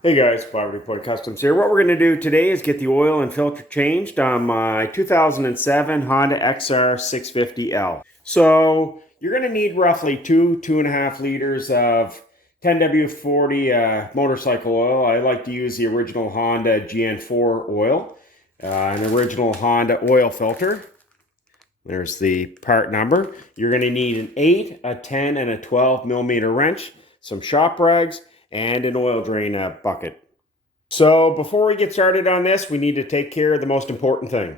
Hey guys, Poverty Point Customs here. What we're going to do today is get the oil and filter changed on my 2007 Honda XR650L. So you're going to need roughly 2.5 liters of 10W40 motorcycle oil. I like to use the original Honda GN4 oil, an original Honda oil filter. There's the part number. You're going to need an 8, a 10, and a 12 millimeter wrench, some shop rags, and an oil drain bucket. So before we get started on this, we need to take care of the most important thing.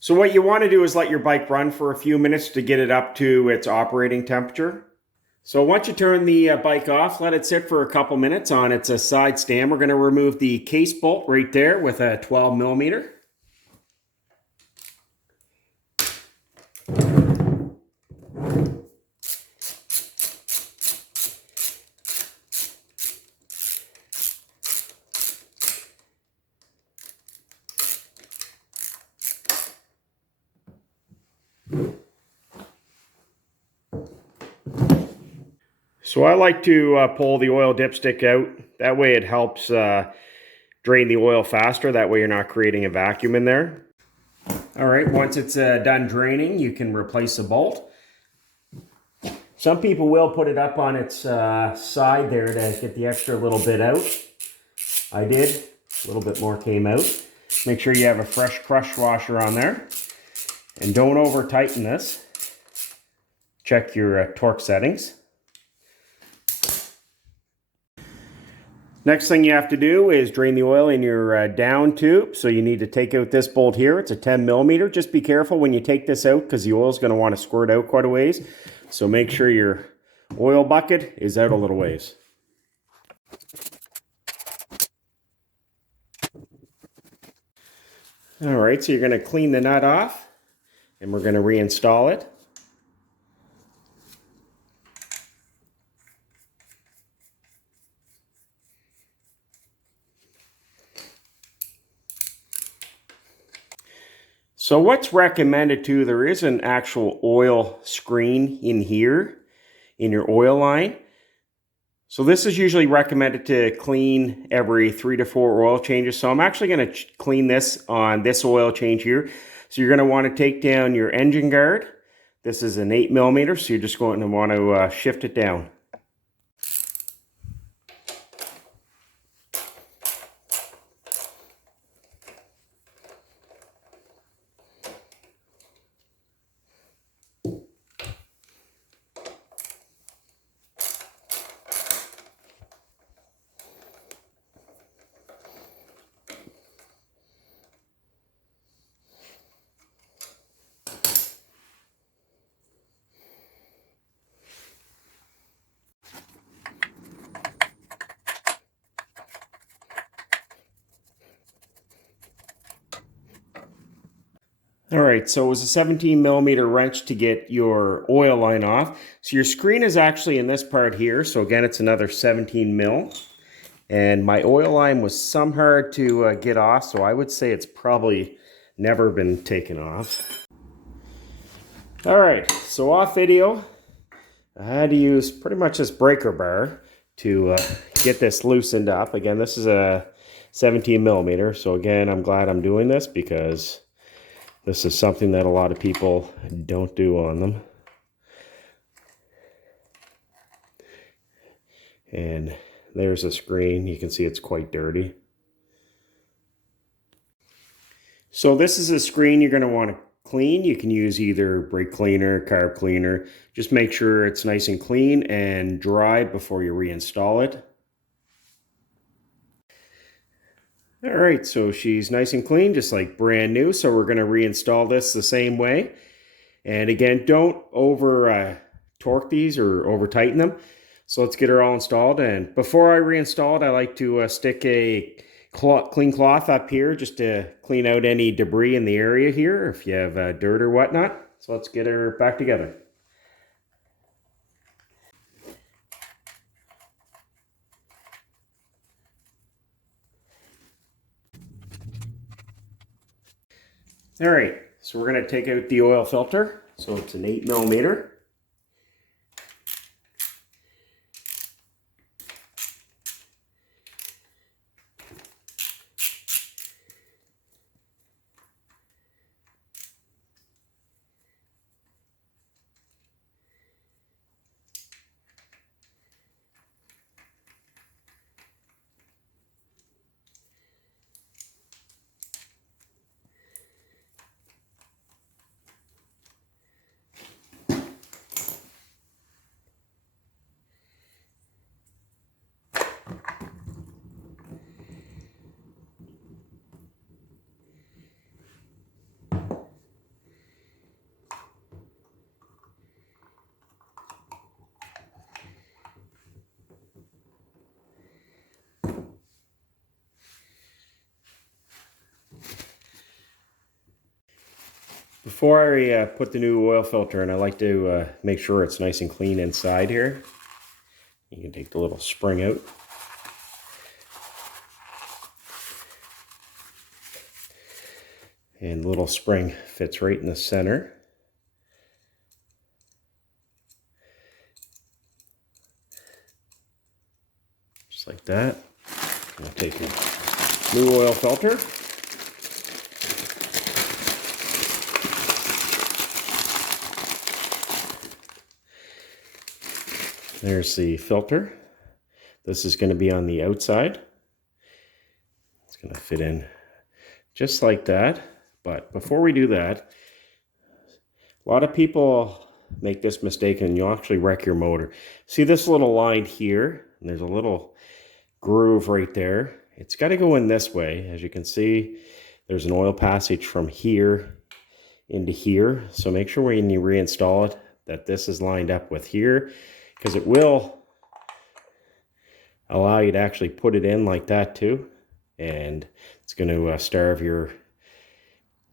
So what you want to do is let your bike run for a few minutes to get it up to its operating temperature. So once you turn the bike off, let it sit for a couple minutes on its side stand. We're going to remove the case bolt right there with a 12 millimeter. So I like to pull the oil dipstick out. That way it helps drain the oil faster. That way you're not creating a vacuum in there. All right, once it's done draining, you can replace the bolt. Some people will put it up on its side there to get the extra little bit out. I did. A little bit more came out. Make sure you have a fresh crush washer on there. And don't over tighten this. Check your torque settings. Next thing you have to do is drain the oil in your down tube. So you need to take out this bolt here. It's a 10 millimeter. Just be careful when you take this out because the oil is going to want to squirt out quite a ways. So make sure your oil bucket is out a little ways. All right, so you're going to clean the nut off and we're going to reinstall it. So what's recommended too, there is an actual oil screen in here in your oil line. So this is usually recommended to clean every 3 to 4 oil changes. So I'm actually going to clean this on this oil change here. So you're going to want to take down your engine guard. This is an 8 millimeter, so you're just going to want to shift it down. All right, so it was a 17 millimeter wrench to get your oil line off. So your screen is actually in this part here. So again, it's another 17 mil. And my oil line was some hard to get off. So I would say it's probably never been taken off. All right, so off video, I had to use pretty much this breaker bar to get this loosened up. Again, this is a 17 millimeter. So again, I'm glad I'm doing this because this is something that a lot of people don't do on them. And there's a screen. You can see it's quite dirty. So this is a screen you're going to want to clean. You can use either brake cleaner, carb cleaner. Just make sure it's nice and clean and dry before you reinstall it. All right, so she's nice and clean, just like brand new. So we're going to reinstall this the same way. And again, don't over torque these or over tighten them. So let's get her all installed. And before I reinstall it, I like to stick a clean cloth up here just to clean out any debris in the area here if you have dirt or whatnot. So let's get her back together. All right, so we're going to take out the oil filter. So it's an 8mm. Before I put the new oil filter in, I like to make sure it's nice and clean inside here. You can take the little spring out. And the little spring fits right in the center. Just like that. I'll take the new oil filter. There's the filter. This is going to be on the outside. It's going to fit in just like that. But before we do that, a lot of people make this mistake and you'll actually wreck your motor. See this little line here? And there's a little groove right there. It's got to go in this way. As you can see, there's an oil passage from here into here. So make sure when you reinstall it that this is lined up with here, because it will allow you to actually put it in like that too. And it's going to starve your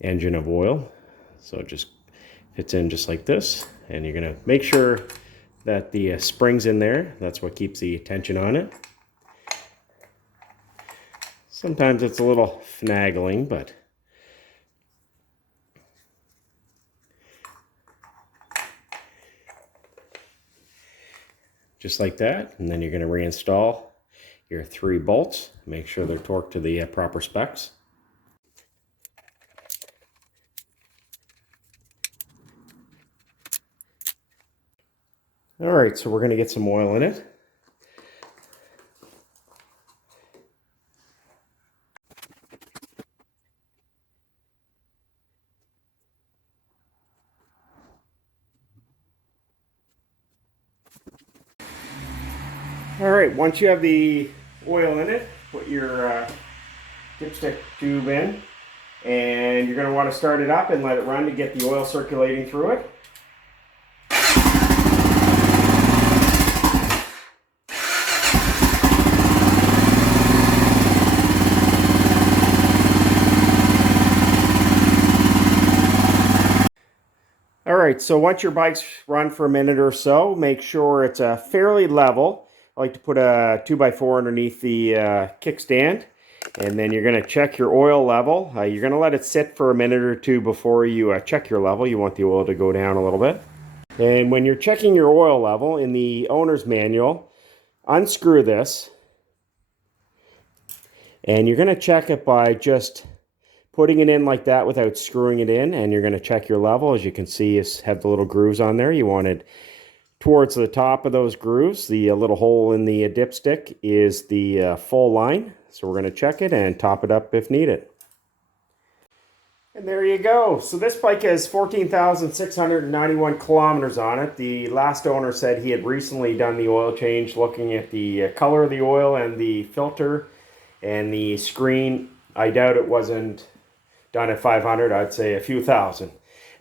engine of oil. So it just fits in just like this. And you're going to make sure that the spring's in there. That's what keeps the tension on it. Sometimes it's a little finagling, but just like that. And then you're going to reinstall your 3 bolts. Make sure they're torqued to the proper specs. All right, so we're going to get some oil in it. All right, once you have the oil in it, put your dipstick tube in, and you're going to want to start it up and let it run to get the oil circulating through it. All right, so once your bike's run for a minute or so, make sure it's fairly level. I like to put a 2x4 underneath the kickstand, and then you're going to check your oil level. You're going to let it sit for a minute or two before you check your level. You want the oil to go down a little bit. And when you're checking your oil level in the owner's manual, unscrew this, and you're going to check it by just putting it in like that without screwing it in, and you're going to check your level. As you can see, you have the little grooves on there. You want it towards the top of those grooves. The little hole in the dipstick is the full line. So we're going to check it and top it up if needed. And there you go. So this bike has 14,691 kilometers on it. The last owner said he had recently done the oil change, looking at the color of the oil and the filter and the screen. I doubt it wasn't done at 500. I'd say a few thousand.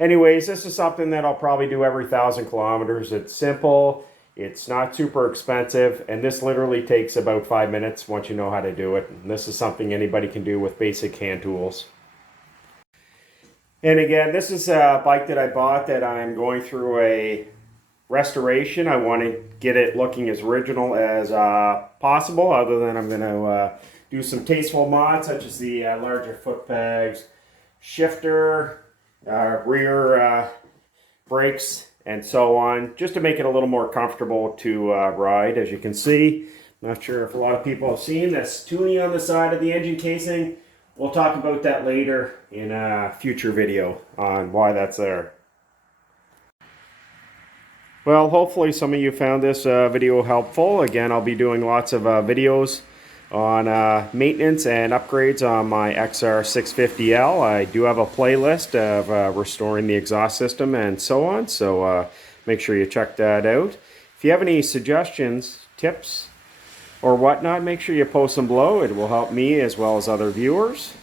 Anyways, this is something that I'll probably do every 1,000 kilometers. It's simple. It's not super expensive, and this literally takes about 5 minutes once you know how to do it. And this is something anybody can do with basic hand tools. And again, this is a bike that I bought that I'm going through a restoration. I want to get it looking as original as possible, other than I'm going to do some tasteful mods such as the larger foot pegs, shifter, rear brakes, and so on, just to make it a little more comfortable to ride. As you can see, I'm not sure if a lot of people have seen this tuning on the side of the engine casing. We'll talk about that later in a future video on why that's there. Well, hopefully some of you found this video helpful. Again, I'll be doing lots of videos on maintenance and upgrades on my XR650L. I do have a playlist of restoring the exhaust system and so on, so make sure you check that out. If you have any suggestions, tips, or whatnot, make sure you post them below. It will help me as well as other viewers.